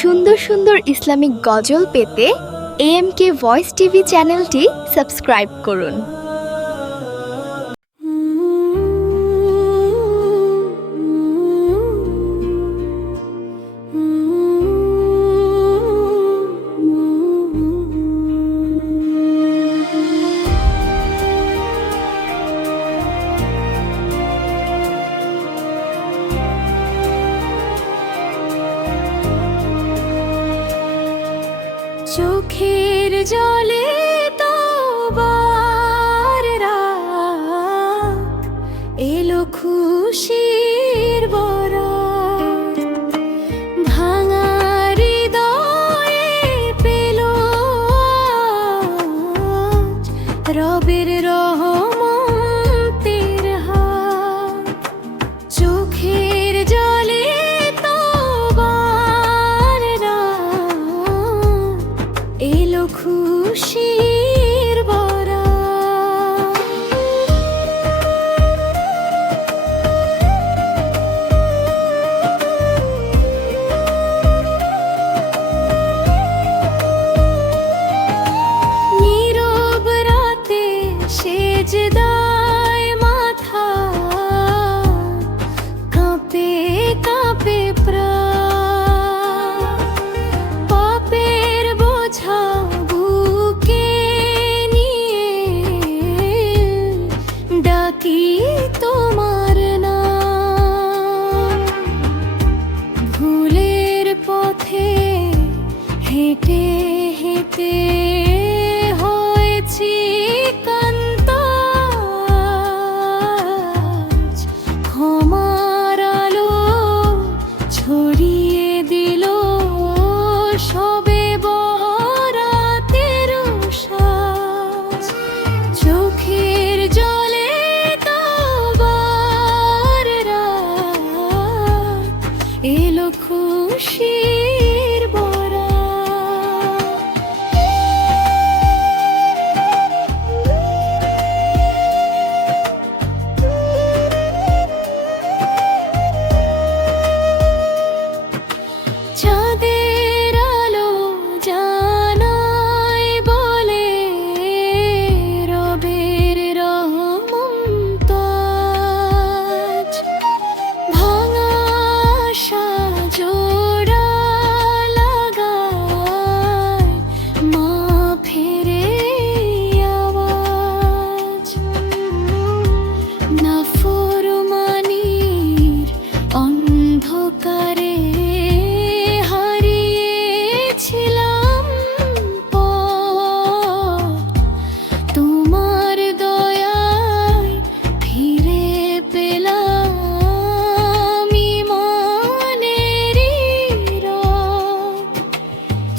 সুন্দর সুন্দর ইসলামিক গজল পেতে এএমকে ভয়েস টিভি চ্যানেলটি সাবস্ক্রাইব করুন। চোখের জলে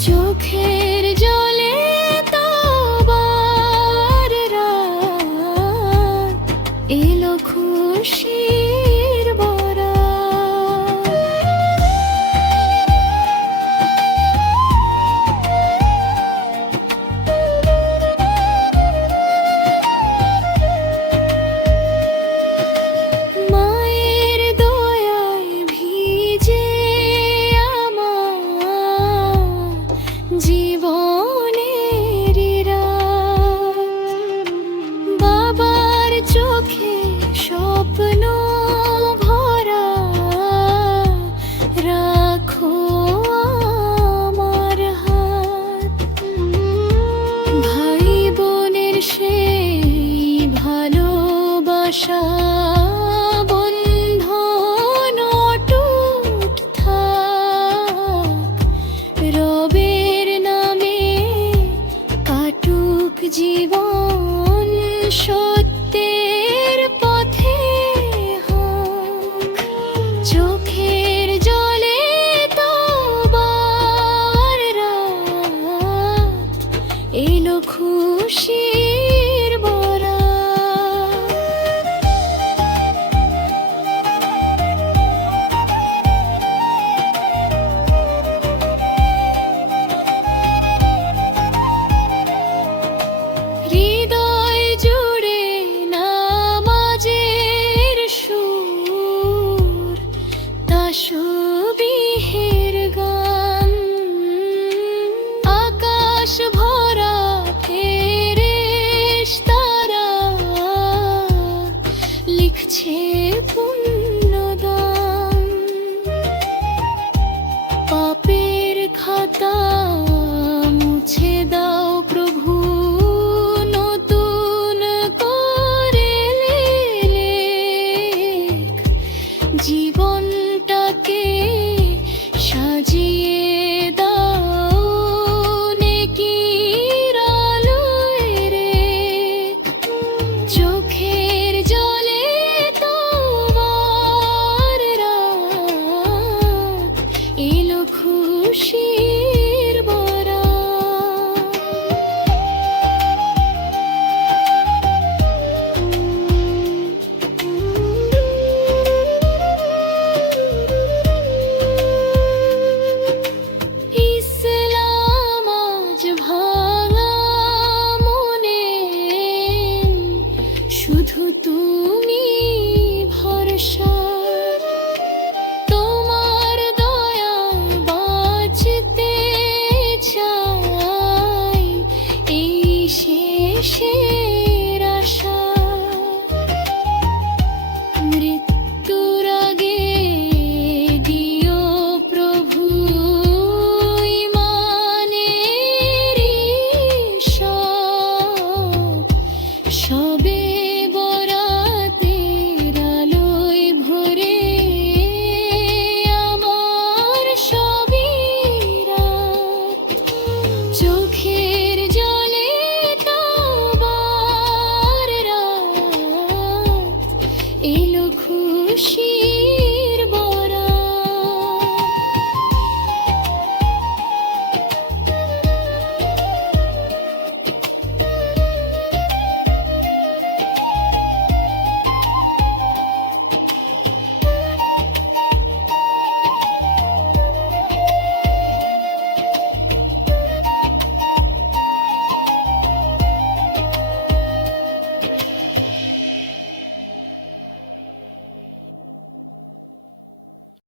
চোখের জল 좋아 지고